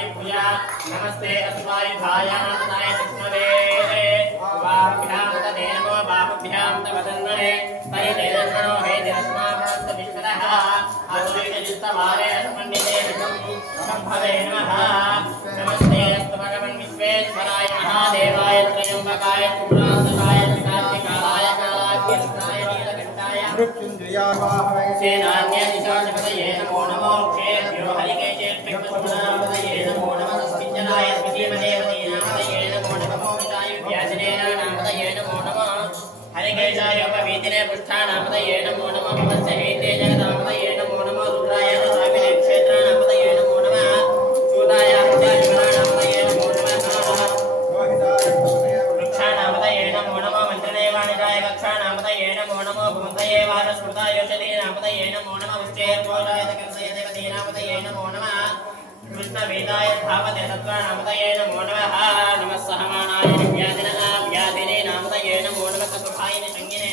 नमस्ते अस्वायुधायानाय विष्णवे वाभ्यां तदे नमो बाहुभ्यां तवदन्वने परिदेदन्नो हे दिरस्माभ्यस्त विष्णुरः अद्वैतचित्तवारे अस्मन्निते विष्णुं सम्भवे नमः नमस्ते अस्तु भगवन् विश्वेश्वराय महादेवाय त्र्यम्बकाय त्रिपुरान्तकाय त्रिकार्तिकाय कालाग्निरुद्राय नीलकण्ठाय मृत्युञ्जयाय सेनान्यदिशाधिपतये नमो नमो क्षेभ्यो हरिकेशेभ्यः नमो नमः स्मिञ्जनाय स्मितीमदेवतीनामदये नमो नमः मोहिताय व्याजनेनामदये नमो नमः हरिकेशायोपवीतिने पुष्ठानामदये नमो नमः भवस्य हेते जगदामदये नमो नमः रुद्राय स्वामिने क्षेत्रानामदये नमो नमः सूताय हत्यायुरानामदये नमो नमः वृक्षानामदये नमो नमः मन्त्रदेवानिकाय कक्षानामदये नमो नमः भूतये वारस्मृताय योषधीनामदये नमो नमः उच्चैर्घोषाय कर्तयदेवतीनामदये नमो नमः कृष्णवेदाय धावते सत्त्वानामदये नमो नमः नमः सहमानाय व्याधिनः व्याधिने नामदये नमो नमः सत्त्वभायिने संगिने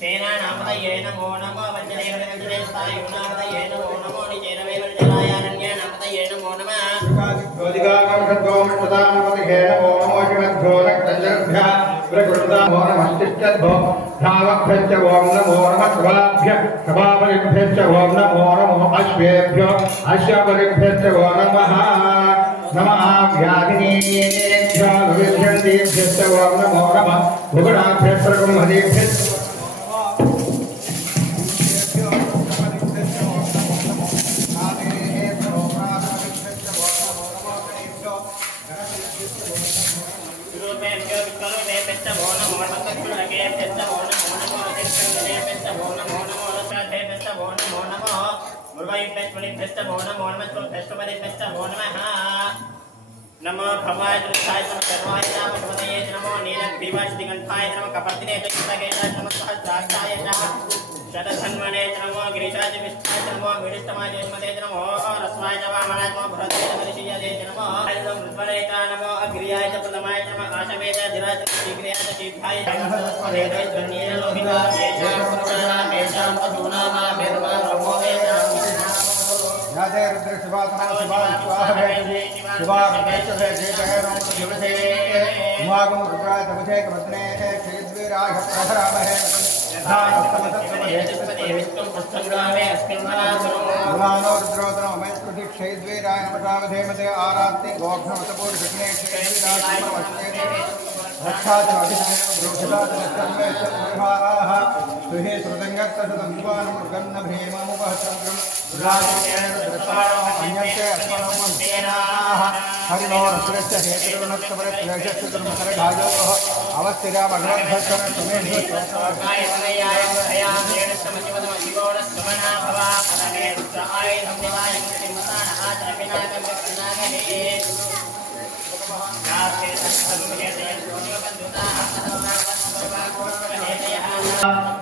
सेनानामदये नमो नमः वज्रदेवते स्थायुनामदये नमो नमो निचेरवे वज्राय अरण्यानामदये नमो नमः ज्योतिकाकर्षद्गोमृतामपदये नमो नमो शिवद्घोरक्तञ्जर्भ्यः प्रकृतामो नमस्तिष्ठद्भो धावभ्यश्च ओं नमो नमः सभाभ्यः सभापरिभ्यश्च ओं नमो नमो अश्वेभ्यो अश्वपरिभ्यश्च ओं नमः नमः व्याधिनेभ्यो विभ्यन्तेभ्यश्च ओं नमो नमः भुगुणाभ्यः प्रगुम्हदेभ्यश्च नमो भवाय दृष्टाय सर्वाय नमः नमो नीलग्रीवाश्रीकण्ठाय नमः कपर्दिने तैलकेशाय नमः सहस्राक्षाय नमः शतधन्वने नमो गिरिशाय विष्णाय नमो विडिष्टमाय जन्मदे नमो रस्माय वामनाय नमो भरते परिशीयते नमो हरिं मृद्वनेता नमो अग्रियाय च प्रथमाय नमः आशमेत जिराय शीघ्राय च शीघ्राय नमः देवै ध्वन्येन लोहिता येषां पुरुषाणां येषां पशूनां वेदमा ब्रह्मोदेशां यादे रुद्र शिवात्मा शिवा स्वाहवे शिवा रुद्रेश्वरे जय राम दिवसे उमागम रुद्राय तपसे कपत्ने क्षेद्वीराय प्रहरामहे भगवानो रुद्रोत्तम अमेस्कृति क्षेद्वीराय नमस्कामधेमते आरात्ति गोघ्नमतपूर्णविघ्ने क्षेद्वीराय रक्षादिवादिमेव सुहे श्रुतङ्गत्तसुतन्त्वानुमृगन्न भीममुपहचन्द्रम् अन्यस्य अस्मनोमन्तेनाः हरिणो रुद्रस्य हेतुर्नक्तपरक्लेशश्चतुर्मकरघायोः अवस्थिरामघ्रध्वस्तन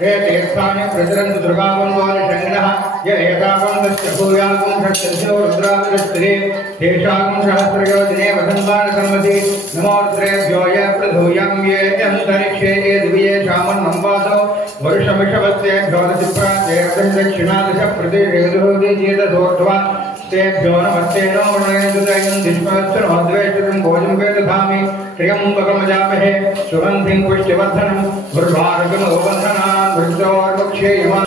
हे तीर्थानि प्रचरन्तु दुर्गावन्वादिशङ्गणः य एतावन्तस्य भूयागुं षट्शो रुद्राविरस्त्रे तेषागुं सहस्रयोजने वसन्तानसन्मति नमो रुद्रेभ्यो य प्रधूयं ये अन्तरिक्षे ये दिव्ये शामन्नम्वासो वर्षमिषवस्तेभ्यो दशिप्रान्तेर्दश दक्षिणादश प्रतिषेधोदिचेतसोर्ध्वा तेभ्यो नमस्ते नो वर्णयन्तुदयं दिष्मत्सुनोद्वेष्टितं भोजं वेदधामि त्र्यम्बकमजामहे सुगन्धिं पुष्टिवर्धनं गुरुभारगमोबन्धनान् वृक्षोर्वक्षे यमा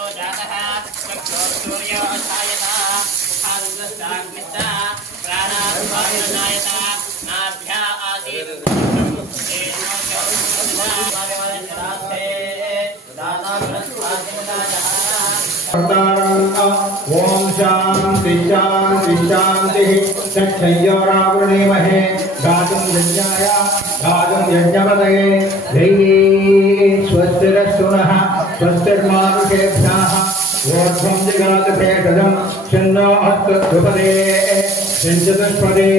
ओम शांति शांति शांति तच्छय्यावृणीमहे गातुं यज्ञाय गातुं यज्ञपतये दैवी स्वस्तिरस्तुनः स्वस्तिर्मानुषेभ्यः ऊर्ध्वं जगात भेषजं छन्नो हस्तद्रुपदे चतुष्पदे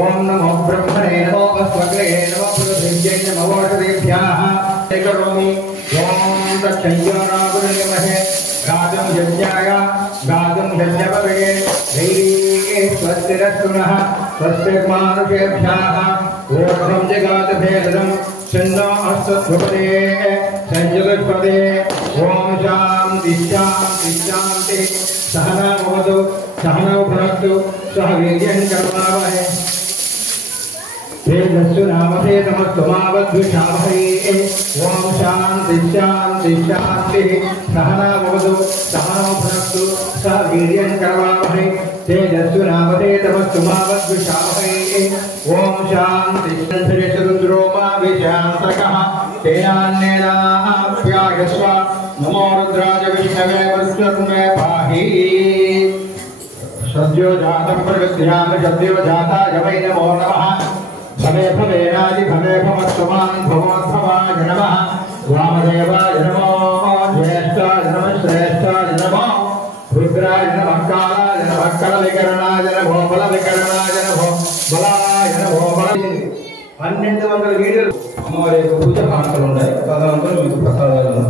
ओं नमो ब्रह्मणे नमो अस्वग्रे नमो पृथिव्यै नमो ओषधेभ्यः करोमि ओं तच्छय्यानावृणिमहे गातुं यज्ञाय गातुं यज्ञपतये दैवी स्वस्तिरस्तुनः स्वस्तिर्मानुषेभ्यः ऊर्ध्वं जगात भेषजं छन्नो हस्तद्रुपदे चतुष्पदे ओं शान्ति शान्ति शान्तिः सहना भवतु सहनौ भुनक्तु सह वीर्यं करवावहै तेजस्वी नामधे नमस्तु मावद्विषावहै ओं शान्ति शान्ति शान्तिः सहना भवतु सहनौ भुनक्तु सह वीर्यं करवावहै तेजस्वी नामधे नमस्तु मावद्विषावहै ओं शान्ति शतरुद्रो मा विशान्तकः तेनान्येनाप्यायस्व नमो रुद्राय विष्णवे वस्त्रमे पाहि सद्यो जातं प्रविद्यामि सद्यो जाताय वै नमो नमः भवे भवेनादि भवे भवत्वमान् भवोद्भवाय नमः वामदेवाय नमो ज्येष्ठाय नमः श्रेष्ठाय नमः रुद्राय नमः कालाय नमः कलविकरणाय नमो बलविकरणाय नमो बलाय नमो बल 1200 లీటర్లు అమ్మవారి యొక్క పూజ కాంతలు ఉన్నాయి తదనంతరం మీకు ప్రసాదాలు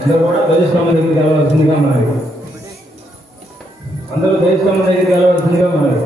అందరూ కూడా ధ్వజస్తంభం దగ్గరికి వెళ్ళవలసిందిగా మనవి అందరూ ధ్వజస్తంభం దగ్గరికి వెళ్ళవలసిందిగా మనవి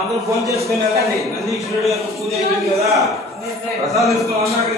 అందరూ ఫోన్ చేసుకుని వెళ్ళండి నందీశ్వరుడు పూజ అయిపోయింది కదా ప్రసాదం ఇస్తాం అన్నాక